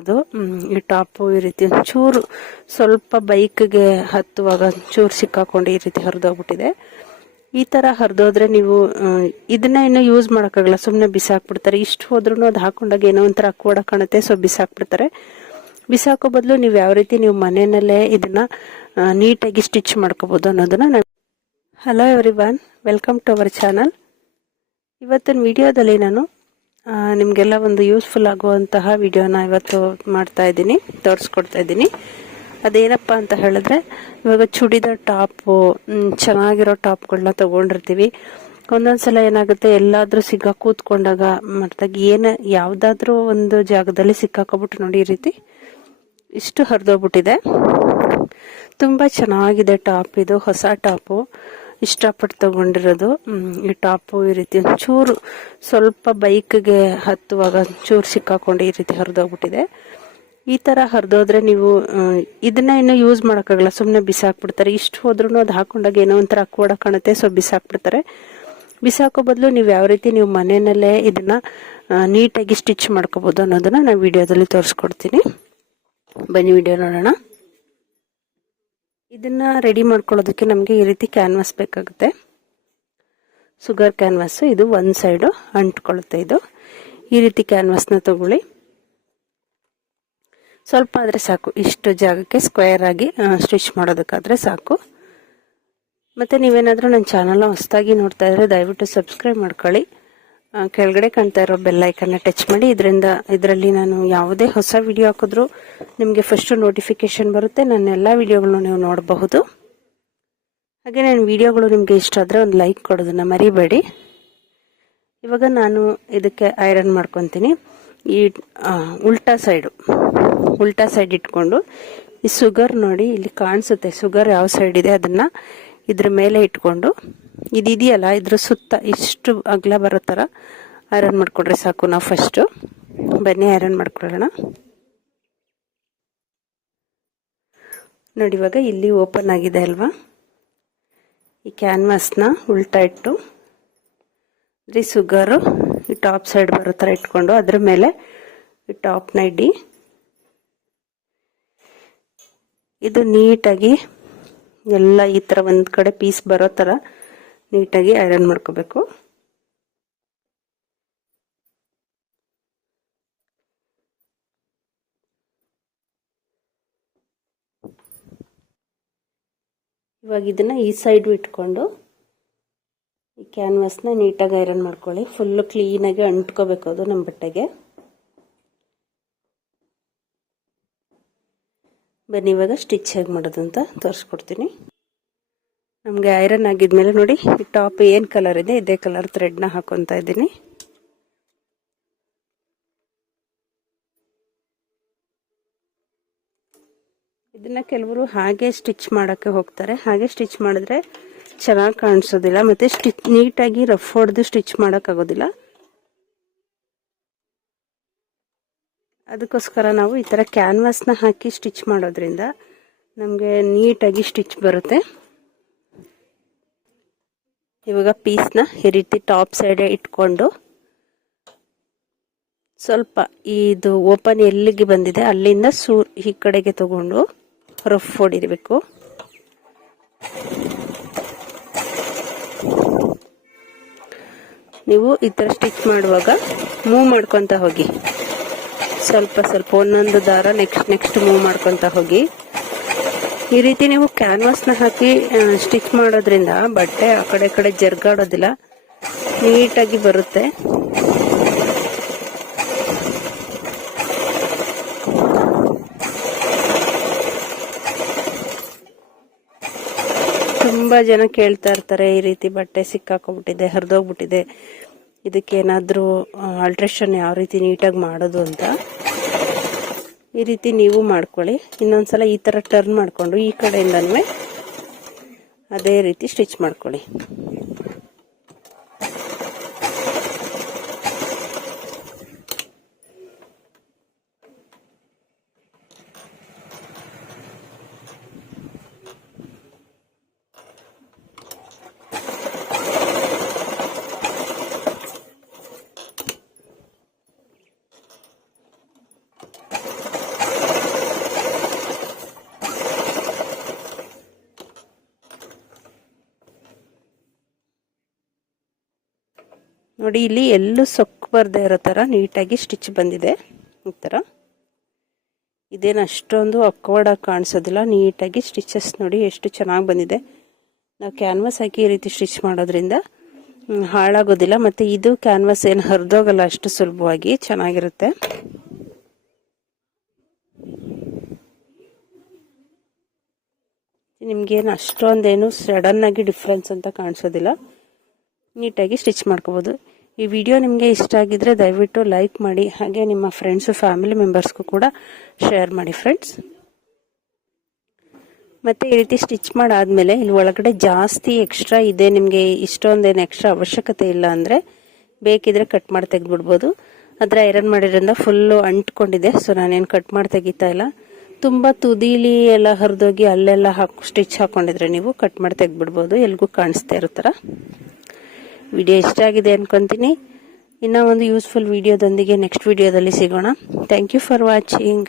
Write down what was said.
ಅದು ಈ ಟಾಪು ಈ ರೀತಿ ಒಂಚೂರು ಸ್ವಲ್ಪ ಬೈಕ್ಗೆ ಹತ್ತುವಾಗ ಒಂಚೂರು ಸಿಕ್ಕಾಕೊಂಡು ಈ ರೀತಿ ಹರಿದೋಗ್ಬಿಟ್ಟಿದೆ. ಈ ಥರ ಹರಿದೋದ್ರೆ ನೀವು ಇದನ್ನ ಇನ್ನು ಯೂಸ್ ಮಾಡೋಕ್ಕಾಗಲ್ಲ ಸುಮ್ಮನೆ ಬಿಸಾಕ್ಬಿಡ್ತಾರೆ. ಇಷ್ಟು ಹೋದ್ರೂ ಅದು ಹಾಕೊಂಡಾಗ ಏನೋ ಒಂಥರ ಅಕ್ವಾಡ ಕಾಣುತ್ತೆ, ಸೊ ಬಿಸಾಕ್ಬಿಡ್ತಾರೆ. ಬಿಸಾಕೋ ಬದಲು ನೀವು ಯಾವ ರೀತಿ ನೀವು ಮನೆಯಲ್ಲೇ ಇದನ್ನ ನೀಟಾಗಿ ಸ್ಟಿಚ್ ಮಾಡ್ಕೋಬೋದು ಅನ್ನೋದನ್ನ ನಾನು hello everyone welcome to our channel ಇವತ್ತಿನ ವಿಡಿಯೋದಲ್ಲಿ ನಾನು ನಿಮಗೆಲ್ಲ ಒಂದು ಯೂಸ್ಫುಲ್ ಆಗುವಂತಹ ವಿಡಿಯೋನ ಇವತ್ತು ಮಾಡ್ತಾ ಇದ್ದೀನಿ, ತೋರಿಸ್ಕೊಡ್ತಾ ಇದ್ದೀನಿ. ಅದೇನಪ್ಪ ಅಂತ ಹೇಳಿದ್ರೆ, ಇವಾಗ ಚುಡಿದ ಟಾಪು ಚೆನ್ನಾಗಿರೋ ಟಾಪ್ಗಳನ್ನ ತೊಗೊಂಡಿರ್ತೀವಿ. ಒಂದೊಂದ್ಸಲ ಏನಾಗುತ್ತೆ, ಎಲ್ಲಾದ್ರೂ ಸಿಕ್ಕ ಕೂತ್ಕೊಂಡಾಗ ಮಾಡ್ದಾಗ ಏನು, ಯಾವುದಾದ್ರೂ ಒಂದು ಜಾಗದಲ್ಲಿ ಸಿಕ್ಕಾಕೊಬಿಟ್ಟು ನೋಡಿ ಈ ರೀತಿ, ಇಷ್ಟು ಹರಿದೋಗ್ಬಿಟ್ಟಿದೆ. ತುಂಬ ಚೆನ್ನಾಗಿದೆ ಟಾಪ್ ಇದು, ಹೊಸ ಟಾಪು ಇಷ್ಟಪಟ್ಟು ತಗೊಂಡಿರೋದು. ಈ ಟಾಪು ಈ ರೀತಿ ಒಂಚೂರು ಸ್ವಲ್ಪ ಬೈಕ್ಗೆ ಹತ್ತುವಾಗ ಒಂಚೂರು ಸಿಕ್ಕಾಕೊಂಡು ಈ ರೀತಿ ಹರಿದೋಗ್ಬಿಟ್ಟಿದೆ. ಈ ಥರ ಹರಿದೋದ್ರೆ ನೀವು ಇದನ್ನ ಇನ್ನೂ ಯೂಸ್ ಮಾಡೋಕ್ಕಾಗಲ್ಲ. ಸುಮ್ಮನೆ ಬಿಸಾಕ್ಬಿಡ್ತಾರೆ. ಇಷ್ಟು ಹೋದ್ರೂ ಅದು ಹಾಕೊಂಡಾಗ ಏನೋ ಒಂಥರ ಅಕ್ವಾಡ ಕಾಣುತ್ತೆ, ಸೊ ಬಿಸಾಕ್ಬಿಡ್ತಾರೆ. ಬಿಸಾಕೋ ಬದಲು ನೀವು ಯಾವ ರೀತಿ ನೀವು ಮನೆಯಲ್ಲೇ ಇದನ್ನ ನೀಟಾಗಿ ಸ್ಟಿಚ್ ಮಾಡ್ಕೋಬೋದು ಅನ್ನೋದನ್ನ ನಾನು ವಿಡಿಯೋದಲ್ಲಿ ತೋರಿಸ್ಕೊಡ್ತೀನಿ. ಬನ್ನಿ ವಿಡಿಯೋ ನೋಡೋಣ. ಇದನ್ನ ರೆಡಿ ಮಾಡ್ಕೊಳ್ಳೋದಕ್ಕೆ ನಮಗೆ ಈ ರೀತಿ ಕ್ಯಾನ್ವಾಸ್ ಬೇಕಾಗುತ್ತೆ. ಸುಗರ್ ಕ್ಯಾನ್ವಾಸ್ ಇದು ಒಂದು ಸೈಡು ಅಂಟ್ಕೊಳ್ಳುತ್ತೆ ಇದು. ಈ ರೀತಿ ಕ್ಯಾನ್ವಾಸ್ನ ತಗೊಳ್ಳಿ. ಸ್ವಲ್ಪ ಆದರೆ ಸಾಕು, ಇಷ್ಟು ಜಾಗಕ್ಕೆ ಸ್ಕ್ವೇರ್ ಆಗಿ ಸ್ಟಿಚ್ ಮಾಡೋದಕ್ಕಾದರೆ ಸಾಕು. ಮತ್ತು ನೀವೇನಾದರೂ ನನ್ನ ಚಾನಲ್ನ ಹೊಸದಾಗಿ ನೋಡ್ತಾ ಇದ್ರೆ ದಯವಿಟ್ಟು ಸಬ್ಸ್ಕ್ರೈಬ್ ಮಾಡ್ಕೊಳ್ಳಿ. ಕೆಳಗಡೆ ಕಾಣ್ತಾ ಇರೋ ಬೆಲ್ ಐಕನ್ನ ಟಚ್ ಮಾಡಿ, ಇದರಿಂದ, ಇದರಲ್ಲಿ ನಾನು ಯಾವುದೇ ಹೊಸ ವಿಡಿಯೋ ಹಾಕಿದ್ರು ನಿಮಗೆ ಫಸ್ಟ್ ನೋಟಿಫಿಕೇಶನ್ ಬರುತ್ತೆ. ನನ್ನ ಎಲ್ಲ ವಿಡಿಯೋಗಳನ್ನು ನೀವು ನೋಡಬಹುದು. ಹಾಗೆ ನನ್ನ ವಿಡಿಯೋಗಳು ನಿಮಗೆ ಇಷ್ಟ ಆದರೆ ಒಂದು ಲೈಕ್ ಕೊಡೋದನ್ನು ಮರಿಬೇಡಿ. ಇವಾಗ ನಾನು ಇದಕ್ಕೆ ಐರನ್ ಮಾಡ್ಕೊತೀನಿ. ಈ ಉಲ್ಟಾ ಸೈಡು ಉಲ್ಟಾ ಸೈಡ್ ಇಟ್ಕೊಂಡು, ಈ ಸುಗರ್ ನೋಡಿ ಇಲ್ಲಿ ಕಾಣಿಸುತ್ತೆ. ಸುಗರ್ ಯಾವ ಸೈಡ್ ಇದೆ ಅದನ್ನು ಇದ್ರ ಮೇಲೆ ಇಟ್ಕೊಂಡು ಇದಿದೆಯಲ್ಲ, ಇದ್ರ ಸುತ್ತ ಇಷ್ಟು ಅಗಲ ಬರೋ ಥರ ಐರನ್ ಮಾಡಿಕೊಡ್ರಿ ಸಾಕು ನಾವು ಫಸ್ಟು ಬನ್ನಿ ಐರನ್ ಮಾಡ್ಕೊಳ್ಳೋಣ. ನೋಡಿ ಇವಾಗ ಇಲ್ಲಿ ಓಪನ್ ಆಗಿದೆ ಅಲ್ವಾ? ಈ ಕ್ಯಾನ್ವಾಸ್ನ ಉಲ್ಟಾ ಇಟ್ಟು ಈ ಸುಗರು ಈ ಟಾಪ್ ಸೈಡ್ ಬರೋ ಥರ ಇಟ್ಕೊಂಡು ಅದ್ರ ಮೇಲೆ ಈ ಟಾಪ್ನ ಇಡಿ. ಇದು ನೀಟಾಗಿ ಎಲ್ಲ ಈ ಥರ ಒಂದು ಕಡೆ ಪೀಸ್ ಬರೋ ಥರ ನೀಟಾಗಿ ಐರನ್ ಮಾಡ್ಕೋಬೇಕು. ಇವಾಗ ಇದನ್ನ ಈ ಸೈಡು ಇಟ್ಕೊಂಡು ಈ ಕ್ಯಾನ್ವಾಸ್ನ ನೀಟಾಗಿ ಐರನ್ ಮಾಡ್ಕೊಳ್ಳಿ. ಫುಲ್ಲು ಕ್ಲೀನಾಗಿ ಅಂಟ್ಕೋಬೇಕು ಅದು ನಮ್ಮ ಬಟ್ಟೆಗೆ. ಬನ್ನಿ ಇವಾಗ ಸ್ಟಿಚ್ ಹೇಗೆ ಮಾಡೋದಂತ ತೋರಿಸ್ಕೊಡ್ತೀನಿ. ನಮಗೆ ಐರನ್ ಆಗಿದ್ಮೇಲೆ ನೋಡಿ, ಈ ಟಾಪ್ ಏನು ಕಲರ್ ಇದೆ, ಇದೇ ಕಲರ್ ಥ್ರೆಡ್ನ ಹಾಕೊತಾ ಇದ್ದೀನಿ. ಇದನ್ನ ಕೆಲವರು ಹಾಗೆ ಸ್ಟಿಚ್ ಮಾಡೋಕ್ಕೆ ಹೋಗ್ತಾರೆ. ಹಾಗೆ ಸ್ಟಿಚ್ ಮಾಡಿದ್ರೆ ಚೆನ್ನಾಗಿ ಕಾಣಿಸೋದಿಲ್ಲ. ಮತ್ತು ಸ್ಟಿಚ್ ನೀಟಾಗಿ ರಫ್ ಹೊಡೆದು ಸ್ಟಿಚ್ ಮಾಡೋಕ್ಕಾಗೋದಿಲ್ಲ. ಅದಕ್ಕೋಸ್ಕರ ನಾವು ಈ ಥರ ಕ್ಯಾನ್ವಾಸ್ನ ಹಾಕಿ ಸ್ಟಿಚ್ ಮಾಡೋದ್ರಿಂದ ನಮಗೆ ನೀಟಾಗಿ ಸ್ಟಿಚ್ ಬರುತ್ತೆ. ಇವಾಗ ಪೀಸ್ನ ಈ ರೀತಿ ಟಾಪ್ ಸೈಡ್ ಇಟ್ಕೊಂಡು ಸ್ವಲ್ಪ ಇದು ಓಪನ್ ಎಲ್ಲಿಗೆ ಬಂದಿದೆ ಅಲ್ಲಿಂದ ಸೂರ್ ಈ ಕಡೆಗೆ ತಗೊಂಡು ರಫ್ ಹೊಡಿರ್ಬೇಕು ನೀವು ಈ ಥರ ಸ್ಟಿಚ್ ಮಾಡುವಾಗ ಮೂವ್ ಮಾಡ್ಕೊತ ಹೋಗಿ. ಸ್ವಲ್ಪ ಸ್ವಲ್ಪ ಒಂದೊಂದು ದಾರ ನೆಕ್ಸ್ಟ್ ನೆಕ್ಸ್ಟ್ ಮೂವ್ ಮಾಡ್ಕೊತ ಹೋಗಿ. ಈ ರೀತಿ ನೀವು ಕ್ಯಾನ್ವಾಸ್ನ ಹಾಕಿ ಸ್ಟಿಚ್ ಮಾಡೋದ್ರಿಂದ ಬಟ್ಟೆ ಆ ಕಡೆ ಕಡೆ ಜರ್ಗಾಡೋದಿಲ್ಲ. ನೀಟಾಗಿ ಬರುತ್ತೆ. ತುಂಬಾ ಜನ ಕೇಳ್ತಾ ಇರ್ತಾರೆ, ಈ ರೀತಿ ಬಟ್ಟೆ ಸಿಕ್ಕಾಕೊಂಡ್ಬಿಟ್ಟಿದೆ ಹರಿದೋಗ್ಬಿಟ್ಟಿದೆ. ಇದಕ್ಕೆ ಏನಾದರೂ ಆಲ್ಟ್ರೇಷನ್ ಯಾವ ರೀತಿ ನೀಟಾಗಿ ಮಾಡೋದು ಅಂತ. ಈ ರೀತಿ ನೀವು ಮಾಡ್ಕೊಳ್ಳಿ. ಇನ್ನೊಂದ್ಸಲ ಈ ಥರ ಟರ್ನ್ ಮಾಡಿಕೊಂಡು ಈ ಕಡೆಯಿಂದನೂ ಅದೇ ರೀತಿ ಸ್ಟಿಚ್ ಮಾಡ್ಕೊಳ್ಳಿ. ನೋಡಿ, ಇಲ್ಲಿ ಎಲ್ಲೂ ಸೊಕ್ಕು ಬರ್ದೇ ಇರೋ ಥರ ನೀಟಾಗಿ ಸ್ಟಿಚ್ ಬಂದಿದೆ. ಈ ಥರ ಇದೇನು ಅಷ್ಟೊಂದು ಅಕ್ವರ್ಡಾಗಿ ಕಾಣಿಸೋದಿಲ್ಲ. ನೀಟಾಗಿ ಸ್ಟಿಚಸ್ ನೋಡಿ ಎಷ್ಟು ಚೆನ್ನಾಗಿ ಬಂದಿದೆ. ನಾವು ಕ್ಯಾನ್ವಾಸ್ ಹಾಕಿ ಈ ರೀತಿ ಸ್ಟಿಚ್ ಮಾಡೋದ್ರಿಂದ ಹಾಳಾಗೋದಿಲ್ಲ. ಮತ್ತು ಇದು ಕ್ಯಾನ್ವಾಸ್ ಏನು ಹರಿದೋಗಲ್ಲ ಅಷ್ಟು ಸುಲಭವಾಗಿ ಚೆನ್ನಾಗಿರುತ್ತೆ. ನಿಮಗೇನು ಅಷ್ಟೊಂದೇನು ಸಡನ್ನಾಗಿ ಡಿಫ್ರೆನ್ಸ್ ಅಂತ ಕಾಣಿಸೋದಿಲ್ಲ. ನೀಟಾಗಿ ಸ್ಟಿಚ್ ಮಾಡ್ಕೋಬೋದು. ಈ ವಿಡಿಯೋ ನಿಮಗೆ ಇಷ್ಟ ಆಗಿದ್ರೆ ದಯವಿಟ್ಟು ಲೈಕ್ ಮಾಡಿ, ಹಾಗೆ ನಿಮ್ಮ ಫ್ರೆಂಡ್ಸು ಫ್ಯಾಮಿಲಿ ಮೆಂಬರ್ಸ್ಗೂ ಕೂಡ ಶೇರ್ ಮಾಡಿ ಫ್ರೆಂಡ್ಸ್ ಮತ್ತು ಈ ರೀತಿ ಸ್ಟಿಚ್ ಮಾಡಾದಮೇಲೆ ಇಲ್ಲಿ ಒಳಗಡೆ ಜಾಸ್ತಿ ಎಕ್ಸ್ಟ್ರಾ ಇದೆ ನಿಮಗೆ ಇಷ್ಟೊಂದೇನು ಎಕ್ಸ್ಟ್ರಾ ಅವಶ್ಯಕತೆ ಇಲ್ಲ ಅಂದರೆ ಬೇಕಿದ್ರೆ ಕಟ್ ಮಾಡಿ ತೆಗೆದ್ಬಿಡ್ಬೋದು. ಆದರೆ ಐರನ್ ಮಾಡಿರೋದ್ರಿಂದ ಫುಲ್ಲು ಅಂಟ್ಕೊಂಡಿದೆ ಸೊ ನಾನೇನು ಕಟ್ ಮಾಡಿ ತೆಗಿತಾ ಇಲ್ಲ. ತುಂಬ ತುದಿಲಿ ಎಲ್ಲ ಹರಿದೋಗಿ ಅಲ್ಲೆಲ್ಲ ಹಾಕಿ ಸ್ಟಿಚ್ ಹಾಕೊಂಡಿದ್ರೆ ನೀವು ಕಟ್ ಮಾಡಿ ತೆಗೆದ್ಬಿಡ್ಬೋದು. ಎಲ್ಗೂ ಕಾಣಿಸ್ತಾ ಇರೋ ಥರ ವಿಡಿಯೋ ಇಷ್ಟ ಆಗಿದೆ ಅನ್ಕೊಂತೀನಿ. ಇನ್ನೂ ಒಂದು ಯೂಸ್ಫುಲ್ ವಿಡಿಯೋದೊಂದಿಗೆ ನೆಕ್ಸ್ಟ್ ವಿಡಿಯೋದಲ್ಲಿ ಸಿಗೋಣ. Thank you for watching